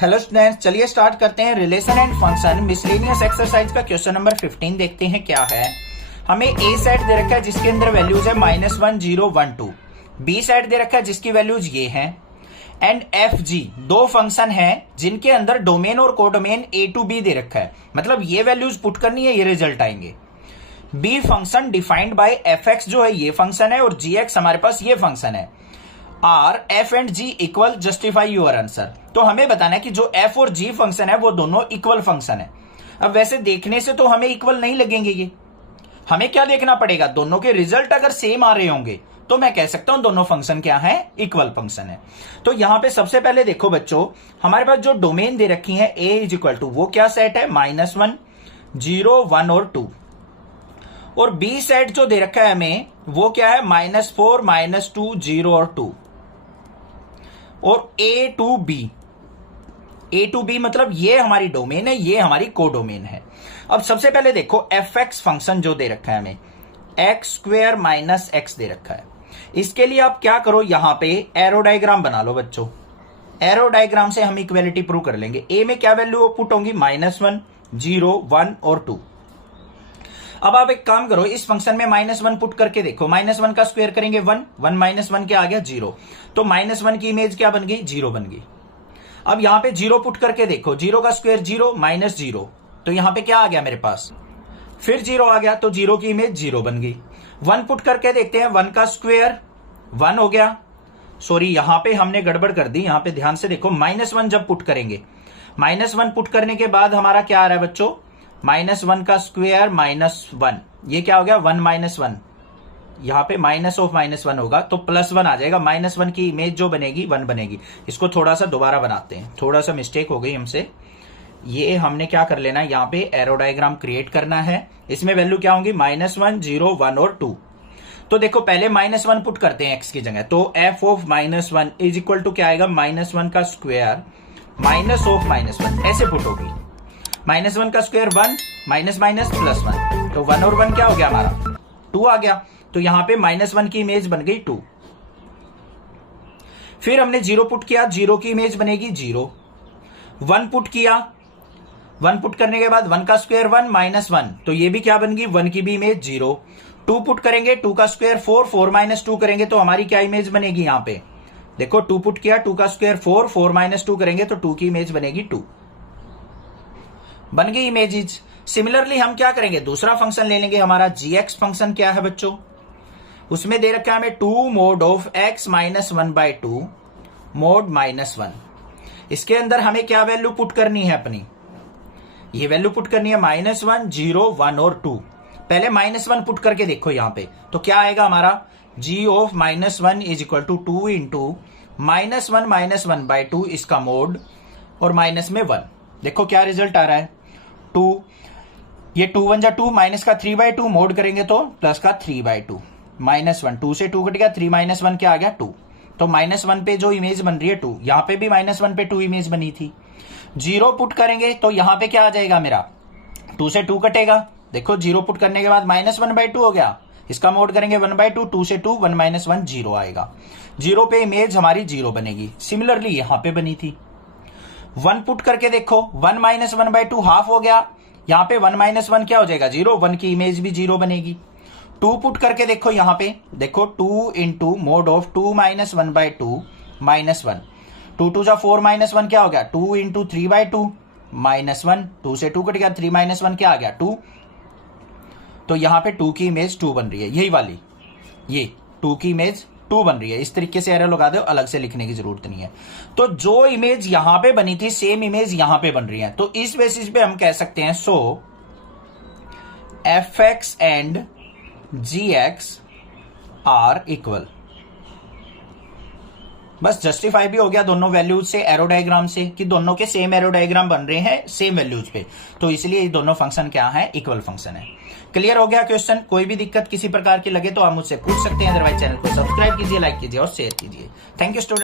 Hello students, चलिए start करते हैं। Relation and function miscellaneous exercise का क्वेश्चन नंबर 15 देखते हैं क्या है। हमें ए सेट दे रखा है जिसके अंदर वैल्यूज है -1 0 1 2, बी सेट दे रखा है जिसकी वैल्यूज ये हैं, एंड एफ जी दो फंक्शन है जिनके अंदर डोमेन और कोडोमेन ए टू बी दे रखा है। मतलब ये वैल्यूज पुट करनी है, ये रिजल्ट आएंगे। Be function defined by f x जो है ये फंक्शन है और जी एक्स हमारे पास ये फंक्शन है। Are f and g equal, justify your answer. तो हमें बताना है कि जो एफ और जी फंक्शन है वो दोनों इक्वल फंक्शन है। अब वैसे देखने से तो हमें इक्वल नहीं लगेंगे ये, हमें क्या देखना पड़ेगा, दोनों के रिजल्ट अगर सेम आ रहे होंगे तो मैं कह सकता हूं दोनों फंक्शन क्या है, इक्वल फंक्शन है। तो यहां पे सबसे पहले देखो बच्चों, हमारे पास जो डोमेन दे रखी है ए इज इक्वल टू, वो क्या सेट है, -1 0 1 और 2। और बी सेट जो दे रखा है हमें वो क्या है, -4 -2 0 और 2। और ए टू बी मतलब ये हमारी डोमेन है, ये हमारी कोडोमेन है। अब सबसे पहले देखो एफ एक्स फंक्शन जो दे रखा है हमें, x² - x दे रखा है। इसके लिए आप क्या करो, यहां पे एरो डायग्राम बना लो बच्चों। एरो डायग्राम से हम इक्वेलिटी प्रूव कर लेंगे। ए में क्या वैल्यू पुट होंगी, -1 0 1 और 2। अब आप एक काम करो, इस फंक्शन में -1 पुट करके देखो। -1 का स्क्वायर करेंगे 1, 1 - 1 क्या आ गया, 0। तो -1 की इमेज क्या बन गई, 0 बन गई। अब यहां पे 0 पुट करके देखो, 0 का स्क्वायर 0 -0, तो यहां पे क्या आ गया मेरे पास, फिर 0 आ गया, तो 0 की इमेज 0 बन गई। 1 पुट करके देखते हैं, 1 का स्क्वायर 1 हो गया। सॉरी, यहां पे हमने गड़बड़ कर दी, यहां पे ध्यान से देखो। -1 जब पुट करेंगे, -1 पुट करने के बाद हमारा क्या आ रहा है बच्चों, -1 का स्क्वायर -1, ये क्या हो गया, 1 - 1। यहां पे -(-1) होगा तो +1 आ जाएगा। -1 की इमेज जो बनेगी 1 बनेगी। इसको थोड़ा सा दोबारा बनाते हैं, थोड़ा सा मिस्टेक हो गई हमसे। ये हमने क्या कर लेना है, यहां पे एरो डायग्राम क्रिएट करना है। इसमें वैल्यू क्या होंगी, -1 0 1 और 2। तो देखो पहले -1 पुट करते हैं x की जगह, तो f of -1 is equal to क्या आएगा, -1 का स्क्वायर -(-1) ऐसे पुट होगी। -1 का स्क्वायर 1 +1, तो 1 और 1 क्या हो गया हमारा, 2 आ गया। तो यहां पे -1 की इमेज बन गई 2। फिर हमने 0 पुट किया, 0 की इमेज बनेगी 0। 1 पुट किया, 1 पुट करने के बाद 1 का स्क्वायर 1 -1, तो ये भी क्या बन गई, 1 की भी इमेज 0। 2 पुट करेंगे, 2 का स्क्वायर 4 4 - 2 करेंगे तो हमारी क्या इमेज बनेगी, यहां पे देखो 2 पुट किया, 2 का स्क्वायर 4 4 - 2 करेंगे तो 2 की इमेज बनेगी 2, बन गई इमेजेस। सिमिलरली हम क्या करेंगे, दूसरा फंक्शन ले लेंगे। हमारा gx फंक्शन क्या है बच्चों, उसमें दे रखा है हमें 2 mod of x - 1/2 mod -1। इसके अंदर हमें क्या वैल्यू पुट करनी है अपनी, ये वैल्यू पुट करनी है -1 0 1 और 2। पहले -1 पुट करके देखो यहां पे, तो क्या आएगा हमारा, g of -1 is equal to 2 into -1 - 1/2 इसका मोड और माइनस में 1। देखो क्या रिजल्ट आ रहा है, 2, ये 2 1 जा 2, माइनस का 3/2 मोड करेंगे तो प्लस का 3/2, -1, 2 से 2 कट गया, 3 - 1 क्या आ गया, 2। तो -1 पे जो इमेज बन रही है 2, यहां पे भी -1 पे 2 इमेज बनी थी। 0 पुट करेंगे तो यहां पे क्या आ जाएगा मेरा, 2 से 2 कटेगा। देखो 0 पुट करने के बाद -1/2 हो गया, इसका मोड करेंगे 1/2, 2 से 2 1 - 1 0 आएगा। 0 पे इमेज हमारी 0 बनेगी। सिमिलरली यहां पे बनी थी। 1 पुट करके देखो, 1 - 1/2 हाफ हो गया, यहां पे 1 - 1 क्या हो जाएगा, 0, 1 की इमेज भी 0 बनेगी। 2 पुट करके देखो, यहां पे देखो 2 इंटू मोड ऑफ 2 - 1/2 -1, 2 2 जा 4 -1 क्या हो गया, 2 इंटू 3/2 -1, 2 से 2 कट गया, 3 - 1 क्या आ गया, 2। तो यहां पे 2 की इमेज 2 बन रही है, यही वाली, ये 2 की इमेज 2 बन रही है। इस तरीके से एरर लगा दो, अलग से लिखने की जरूरत नहीं है। तो जो इमेज यहां पे बनी थी सेम इमेज यहां पे बन रही है। तो इस बेसिस पे हम कह सकते हैं, so F X and gx are equal. बस जस्टिफाई भी हो गया दोनों वैल्यूज से, एरो डायग्राम से, कि दोनों के सेम एरो डायग्राम बन रहे हैं सेम वैल्यूज पे, तो इसलिए ये दोनों फंक्शन क्या है, इक्वल फंक्शन है। क्लियर हो गया क्वेश्चन। कोई भी दिक्कत किसी प्रकार की लगे तो आप मुझसे पूछ सकते हैं, अदरवाइज चैनल को सब्सक्राइब कीजिए, लाइक कीजिए और शेयर कीजिए। Thank you student.